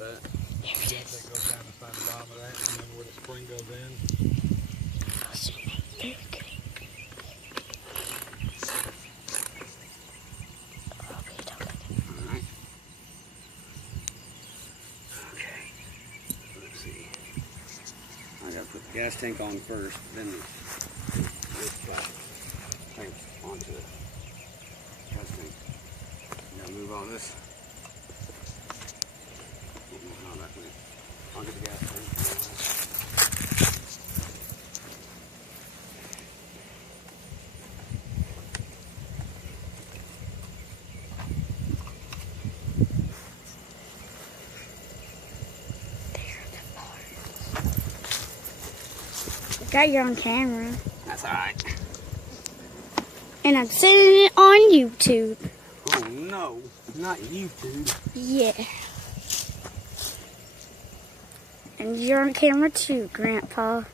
that. Here it That is. goes down inside the bottom of that, and then where the spring goes in. I'll zoom in. Very good. Oh, wait, okay. Alright. Okay. Let's see. I gotta put the gas tank on first, then this tank onto the gas tank. You gotta move all this. I don't know how that went. I'll get the gas tank. Got you on camera. That's alright. And I'm sending it on YouTube. Oh no, not YouTube. Yeah. And you're on camera too, Grandpa.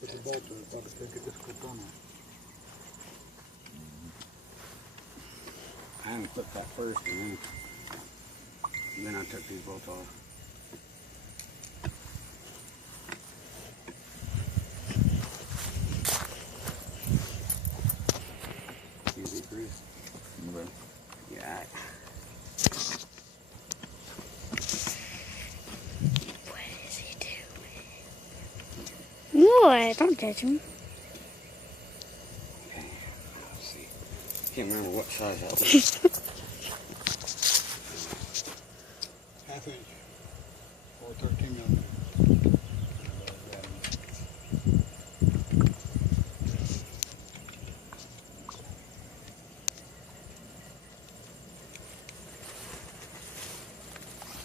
Put the bolt to it, probably could get this clipped on there. I clipped that first, and then I took these bolts off. Excuse me, Chris. Yeah. What is he doing? What? Don't judge him. Okay, let's see. Can't remember what size that was. Half inch. Or 13 millimeter.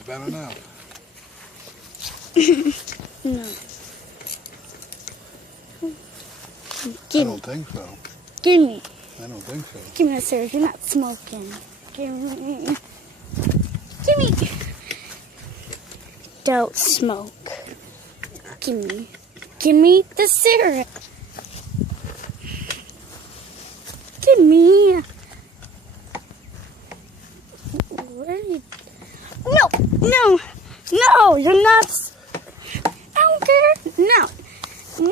About enough. No. I Give don't me. think so. Give me. I don't think so. Give me that cigarette. You're not smoking. Give me. Give me. Don't smoke. Give me. Give me the cigarette. Give me. Where are you? No, no, no, you're not. I don't care. No. No.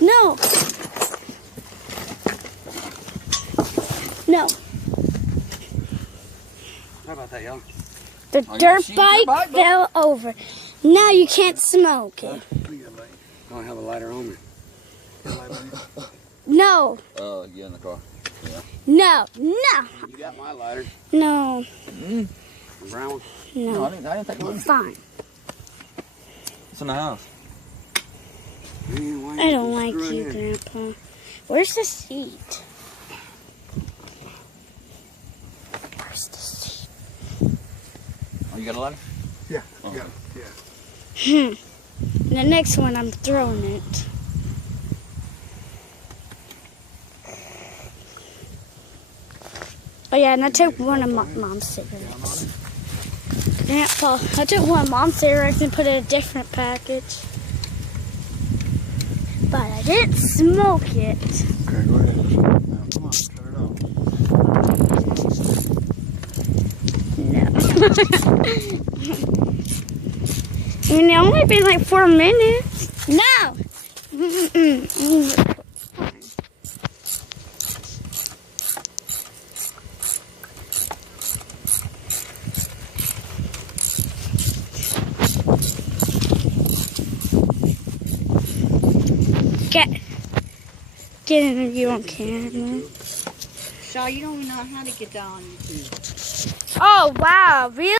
No. No. How about that, y'all? The Oh, dirt you got bike your fell over. Now you can't smoke it. I don't have a lighter on me. No. Yeah, in the car. Yeah. No. No. You got my lighter. No. Mm. The brown one. No, No. I didn't take one. Fine. It's in the house. Man, why I you don't like screwing you, in? Grandpa. Where's the seat? Where's the seat? Oh, you got a lighter? Yeah, Oh. yeah. The next one, I'm throwing it. Oh yeah, and I took one of Mom's cigarettes. Grandpa, I took one of Mom's cigarettes and put it in a different package. But I didn't smoke it. Okay, go ahead. Now, come on, cut it off. No. And it only been like 4 minutes. No! Get an interview on camera. Shaw, you don't even know how to get that on YouTube. Oh, wow. Really?